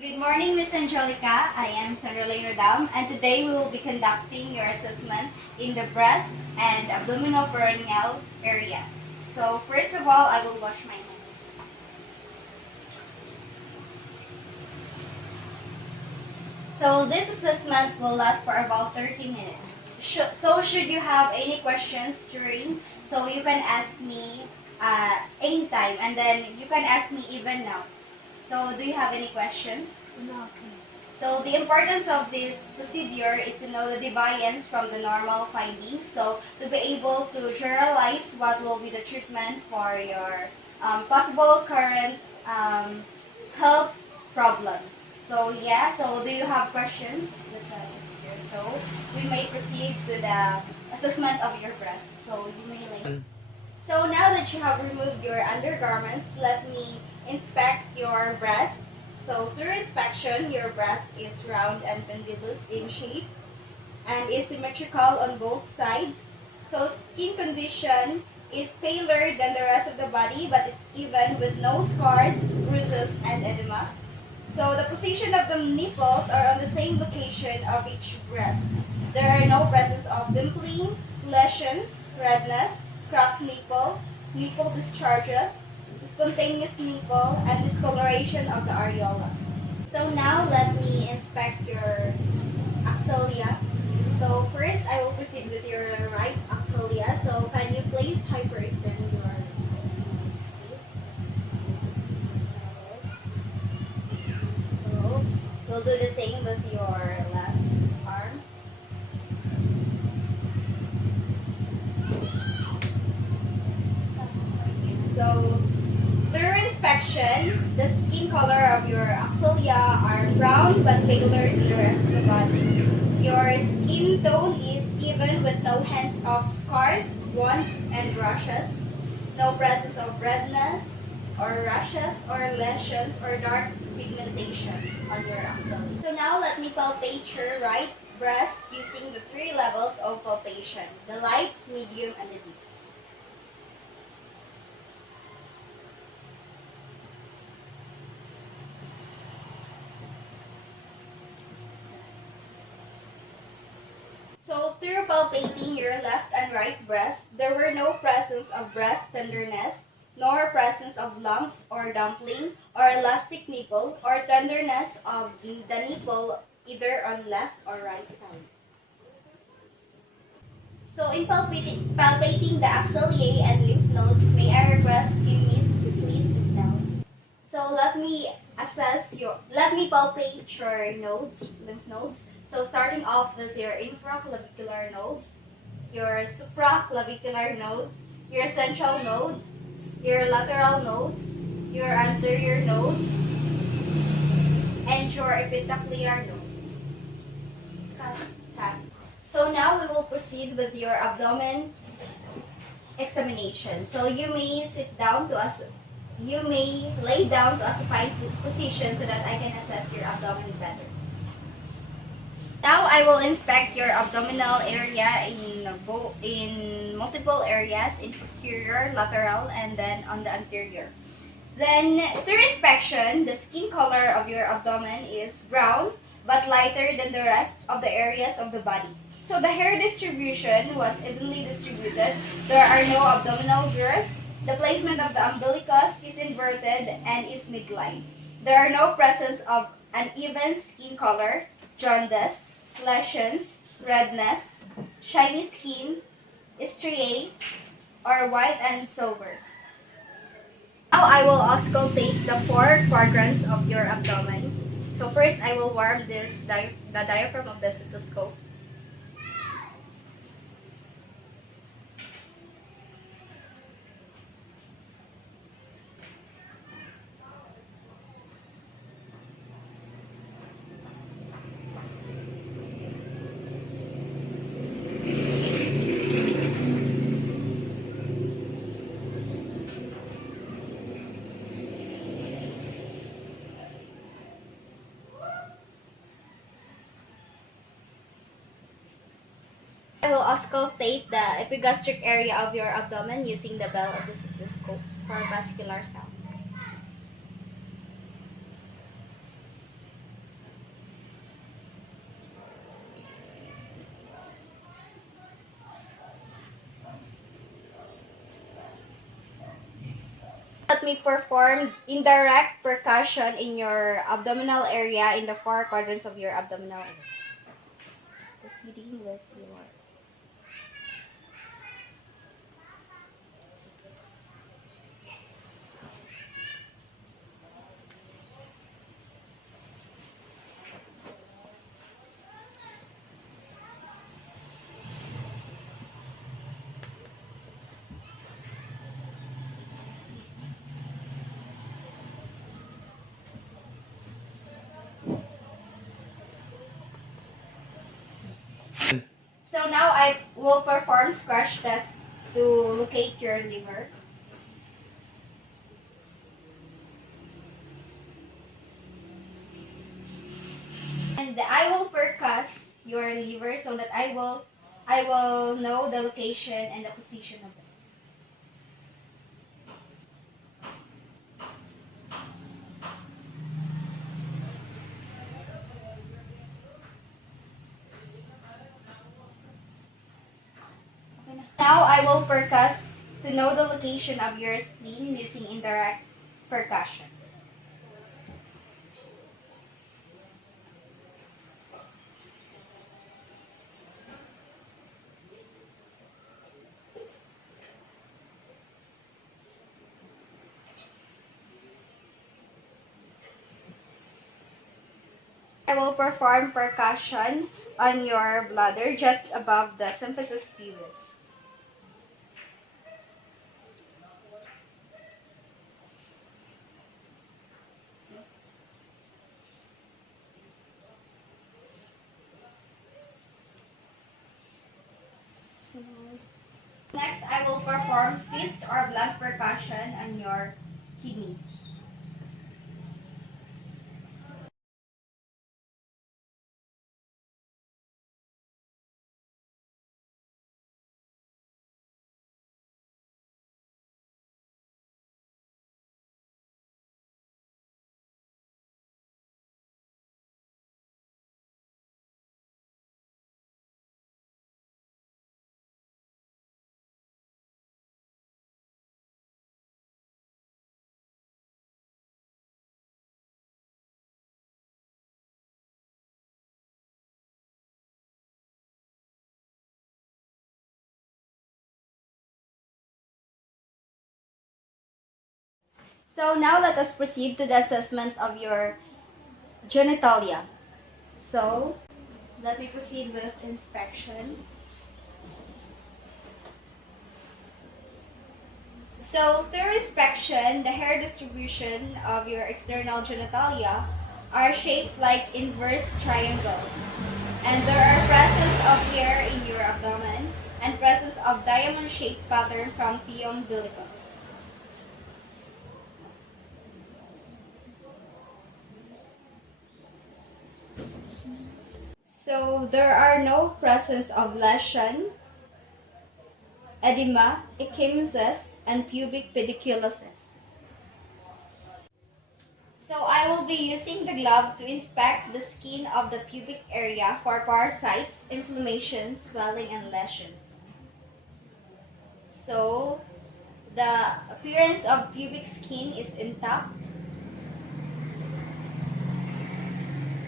Good morning, Miss Angelica. I am Sandra Radam, and today we will be conducting your assessment in the breast and abdomino-perineal area. So, first of all, I will wash my hands. So, this assessment will last for about 30 minutes. So, should you have any questions during, so you can ask me anytime, and then you can ask me even now. So, do you have any questions? No. So the importance of this procedure is to know the deviance from the normal findings. So to be able to generalize what will be the treatment for your possible current health problem. So yeah, so do you have questions? So we may proceed to the assessment of your breast. So you may lay. So now that you have removed your undergarments, let me inspect your breast. So through inspection, your breast is round and pendulous in shape and is symmetrical on both sides. So skin condition is paler than the rest of the body but is even with no scars, bruises, and edema. So the position of the nipples are on the same location of each breast. There are no presence of dimpling, lesions, redness, cracked nipple, nipple discharges, spontaneous nipple, and discoloration of the areola. So now let me inspect your axilla. So first I will proceed with your right axilla. So can you please hyperextend your face? So we'll do the same with your left arm. So through inspection, the skin color of your axilla are brown but paler than the rest of the body. Your skin tone is even with no hints of scars, wounds, and rashes. No presence of redness or rashes or lesions or dark pigmentation on your axilla. So now let me palpate your right breast using the 3 levels of palpation: the light, medium, and the deep. So through palpating your left and right breast, there were no presence of breast tenderness, nor presence of lumps or dumpling or elastic nipple or tenderness of the nipple either on left or right side. So in palpating the axillae and lymph nodes, may I request you miss to please sit down. So let me palpate your nodes, lymph nodes. So starting off with your infraclavicular nodes, your supraclavicular nodes, your central nodes, your lateral nodes, your anterior nodes, and your epitaphyseal nodes. Cut. So now we will proceed with your abdomen examination. So you may lay down to a supine position so that I can assess your abdomen better. Now I will inspect your abdominal area in multiple areas, in posterior, lateral, and then on the anterior. Then through inspection, the skin color of your abdomen is brown but lighter than the rest of the areas of the body. So the hair distribution was evenly distributed. There are no abdominal girth. The placement of the umbilicus is inverted and is midline. There are no presence of uneven skin color, jaundice, lesions, redness, shiny skin, striae, or white and silver. Now I will auscultate the 4 quadrants of your abdomen. So first I will warm the diaphragm of the stethoscope. I will auscultate the epigastric area of your abdomen using the bell of the stethoscope for vascular sounds. let me perform indirect percussion in your abdominal area, in the four quadrants of your abdominal area. Proceeding with your... So now I will perform scratch test to locate your liver. And I will percuss your liver so that I will know the location and the position of it. Now I will percuss to know the location of your spleen using indirect percussion. I will perform percussion on your bladder just above the symphysis pubis. Next, I will perform fist or blunt percussion on your kidney. So now let us proceed to the assessment of your genitalia. So let me proceed with inspection. So through inspection, the hair distribution of your external genitalia are shaped like inverse triangle. And there are presence of hair in your abdomen and presence of diamond-shaped pattern from the umbilicus. So there are no presence of lesion, edema, ecchymosis, and pubic pediculosis. So I will be using the glove to inspect the skin of the pubic area for parasites, inflammation, swelling, and lesions. So the appearance of pubic skin is intact,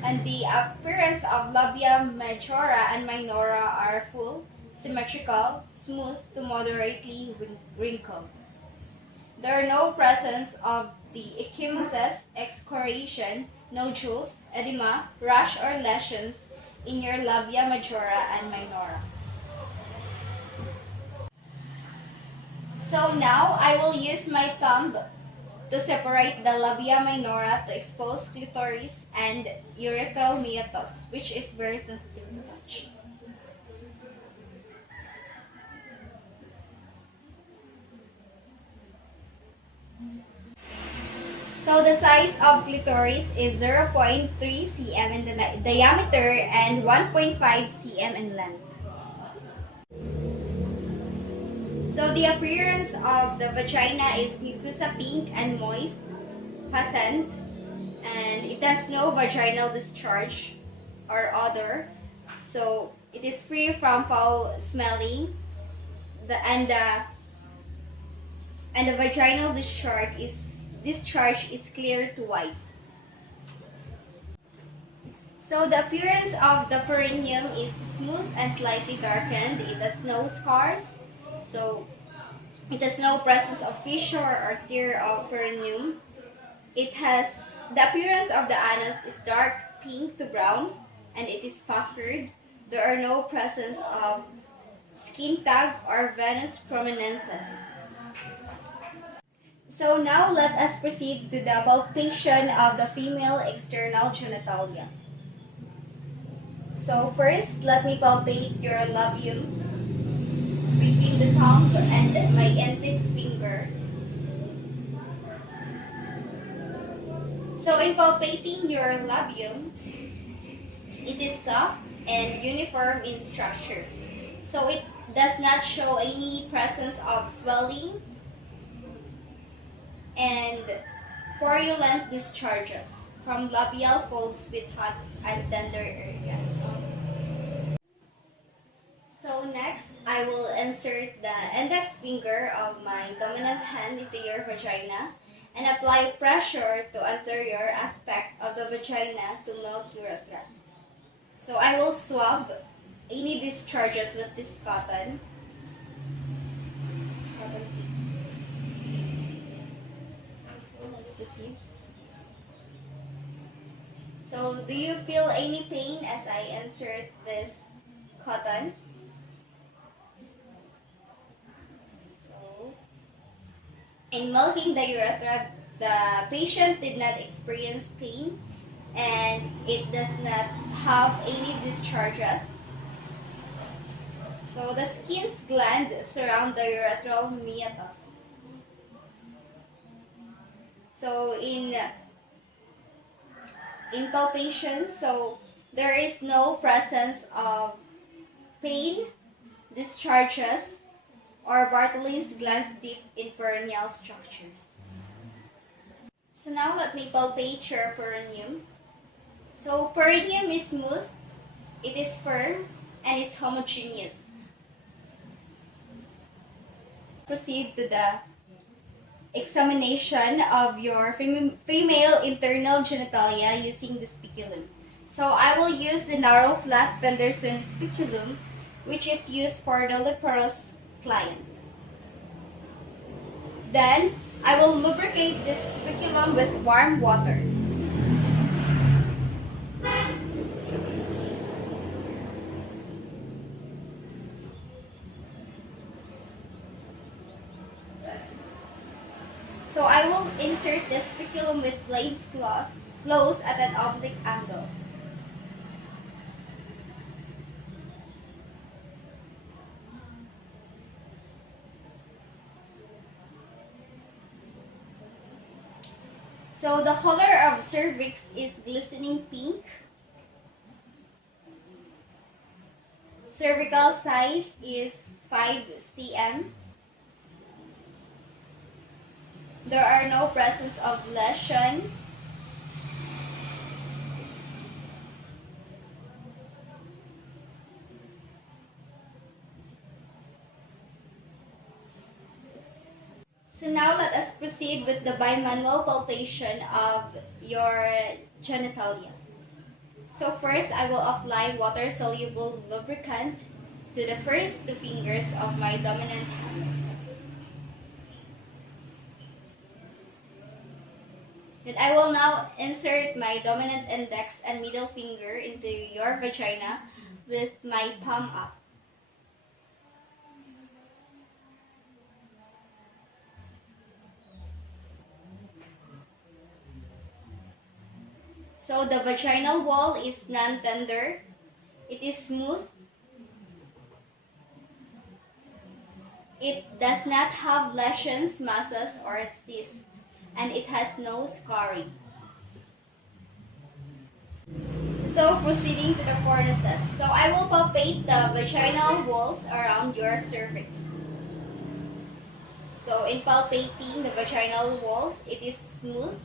and the appearance of labia majora and minora are full, symmetrical, smooth to moderately wrinkled. There are no presence of the ecchymosis, excoriation, nodules, edema, rash, or lesions in your labia majora and minora. So now I will use my thumb to separate the labia minora to expose clitoris and urethral meatus, which is very sensitive to touch. So the size of clitoris is 0.3 cm in the diameter and 1.5 cm in length. So the appearance of the vagina is mucosa pink and moist, patent, and it has no vaginal discharge or odor. So it is free from foul smelling. And the vaginal discharge is discharge is clear to white. So the appearance of the perineum is smooth and slightly darkened. It has no scars. So it has no presence of fissure or tear of perineum. It has the appearance of the anus is dark pink to brown and it is puckered. There are no presence of skin tag or venous prominences. So now let us proceed to the palpation of the female external genitalia. So first, let me palpate your labium between the thumb and my index finger. So in palpating your labium, it is soft and uniform in structure. So it does not show any presence of swelling and purulent discharges from labial folds with hot and tender areas. So next, I will insert the index finger of my dominant hand into your vagina and apply pressure to anterior aspect of the vagina to melt urethra. So I will swab any discharges with this cotton tip. Let's proceed. So do you feel any pain as I insert this cotton? So in milking the urethra, the patient did not experience pain and it does not have any discharges. So the skin's gland surround the urethral meatus. So in palpation, so there is no presence of pain, discharges, or Bartholin's glands deep in perineal structures. So now let me palpate your perineum. So perineum is smooth, it is firm, and is homogeneous. Proceed to the examination of your female internal genitalia using the speculum. So I will use the narrow flat Fenderson speculum, which is used for nulliparous client. Then I will lubricate this speculum with warm water. So I will insert the speculum with blades close at an oblique angle. So the color of cervix is glistening pink. Cervical size is 5 cm. There are no presence of lesion. So now let us proceed with the bimanual palpation of your genitalia. So first, I will apply water-soluble lubricant to the first two fingers of my dominant hand. Then I will now insert my dominant index and middle finger into your vagina with my palm up. So the vaginal wall is non-tender. It is smooth. It does not have lesions, masses, or cysts, and it has no scarring. So proceeding to the cornices. So I will palpate the vaginal walls around your cervix. So in palpating the vaginal walls, it is smooth.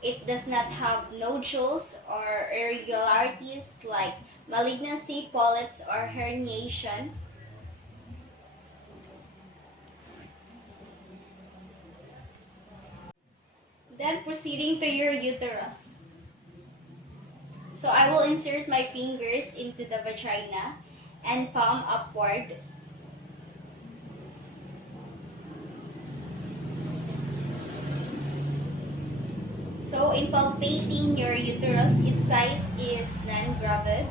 It does not have nodules or irregularities like malignancy, polyps, or herniation. Then proceeding to your uterus. So I will insert my fingers into the vagina and palm upward. So in palpating your uterus, its size is non-gravid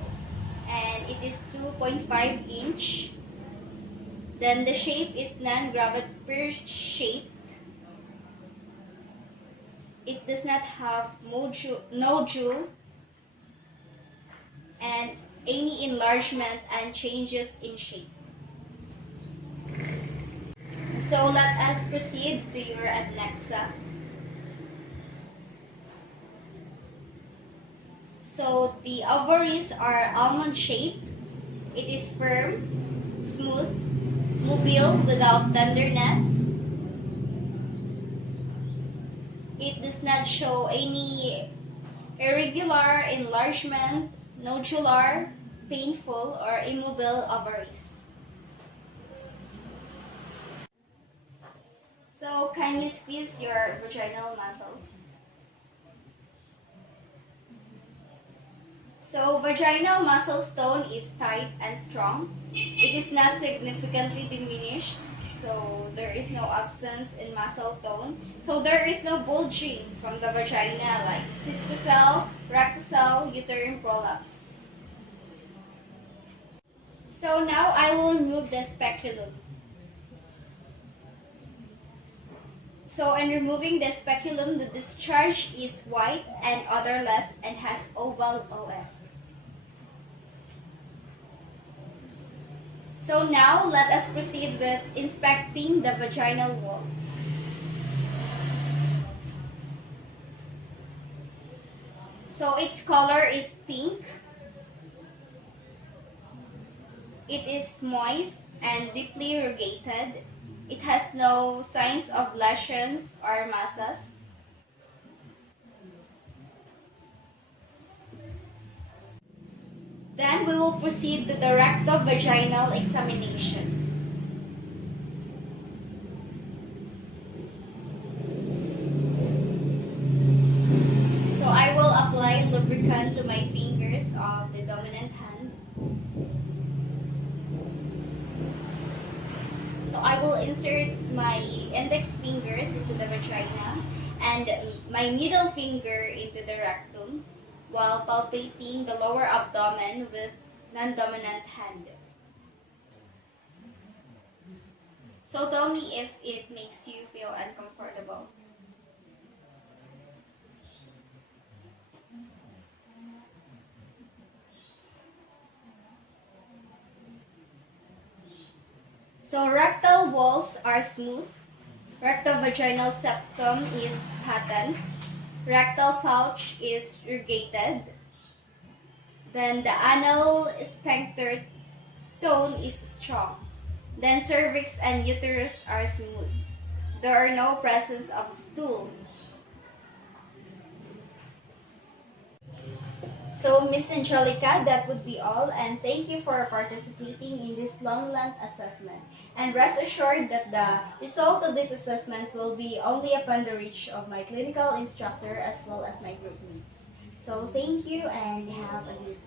and it is 2.5 inch. Then the shape is non-gravid pear shaped. It does not have nodule and any enlargement and changes in shape. So let us proceed to your adnexa. So the ovaries are almond shaped. It is firm, smooth, mobile without tenderness. It does not show any irregular enlargement, nodular, painful, or immobile ovaries. So can you squeeze your vaginal muscles? So vaginal muscle tone is tight and strong. It is not significantly diminished. So there is no absence in muscle tone. So there is no bulging from the vagina like cystocele, rectocele, uterine prolapse. So now I will remove the speculum. So in removing the speculum, the discharge is white and odorless and has oval OS. So now let us proceed with inspecting the vaginal wall. So its color is pink. It is moist and deeply irrigated. It has no signs of lesions or masses. Then we will proceed to the recto-vaginal examination. So I will apply lubricant to my fingers of the dominant hand. So I will insert my index fingers into the vagina and my middle finger into the rectum while palpating the lower abdomen with non-dominant hand. So tell me if it makes you feel uncomfortable. So rectal walls are smooth. Rectovaginal septum is patent. Rectal pouch is irrigated. Then the anal sphincter tone is strong. Then cervix and uterus are smooth. There are no presence of stool. So Miss Angelica, that would be all, and thank you for participating in this lung length assessment. And rest assured that the result of this assessment will be only upon the reach of my clinical instructor as well as my group mates. So thank you and have a good day.